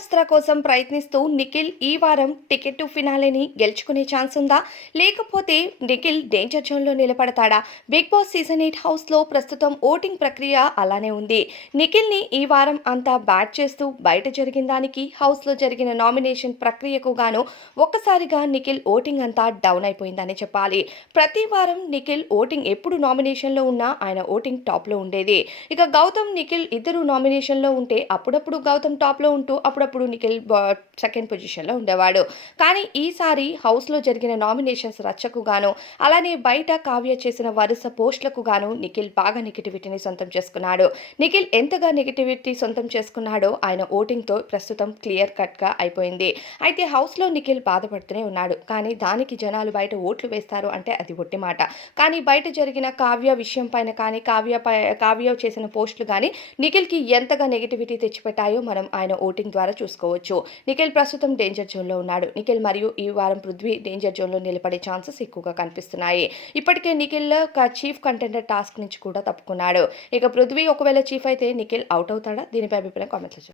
బ్రహ్మాస్త్ర కోసం ప్రయత్నిస్తూ నిఖిల్ ఈ వారం టికెట్ టు ఫినాలేని గెలుచుకునే ఛాన్స్ ఉందా? లేకపోతే నిఖిల్ డేంజర్ జోన్లో నిలబడతాడా? బిగ్ బాస్ సీజన్ 8 హౌస్లో ప్రస్తుతం ఓటింగ్ ప్రక్రియ అలానే ఉంది. నిఖిల్ని ఈ వారం అంతా బ్యాట్ చేస్తూ బయట జరిగిన దానికి, హౌస్లో జరిగిన నామినేషన్ ప్రక్రియకు గాను ఒక్కసారిగా నిఖిల్ ఓటింగ్ అంతా డౌన్ అయిపోయిందని చెప్పాలి. ప్రతి వారం నిఖిల్ ఓటింగ్ ఎప్పుడు నామినేషన్లో ఉన్నా ఆయన ఓటింగ్ టాప్లో ఉండేది. ఇక గౌతమ్, నిఖిల్ ఇద్దరు నామినేషన్లో ఉంటే అప్పుడప్పుడు గౌతమ్ టాప్లో ఉంటూ అప్పుడప్పుడు నిఖిల్ సెకండ్ పొజిషన్లో ఉండేవాడు. కానీ ఈసారి హౌస్లో జరిగిన నామినేషన్స్ రచ్చకు గాను, అలానే బయట కావ్య చేసిన వరుస పోస్టులకు గాను నిఖిల్ బాగా నెగిటివిటీని సొంతం చేసుకున్నాడు. నిఖిల్ ఎంతగా నెగిటివిటీ సొంతం చేసుకున్నాడో ఆయన ఓటింగ్తో ప్రస్తుతం క్లియర్ కట్గా అయిపోయింది. అయితే హౌస్లో నిఖిల్ బాధపడుతూనే ఉన్నాడు. కానీ దానికి జనాలు బయట ఓట్లు వేస్తారు అంటే అది ఒట్టి మాట. కానీ బయట జరిగిన కావ్య విషయం పైన కానీ, కావ్య చేసిన పోస్టులు కానీ నిఖిల్కి ఎంతగా నెగిటివిటీ తెచ్చిపెట్టాయో మనం ఆయన ఓటింగ్ ద్వారా చూసుకోవచ్చు. నిఖిల్ ప్రస్తుతం డేంజర్ జోన్లో ఉన్నాడు. నిఖిల్ మరియు ఈ వారం పృథ్వీ డేంజర్ జోన్లో నిలబడే ఛాన్సెస్ ఎక్కువగా కనిపిస్తున్నాయి. ఇప్పటికే నిఖిల్ చీఫ్ కంటెండర్ టాస్క్ నుంచి కూడా తప్పుకున్నాడు. ఇక పృథ్వీ ఒకవేళ చీఫ్ అయితే నిఖిల్ అవుట్ అవుతాడా? దీనిపై అభిప్రాయం కామెంట్స్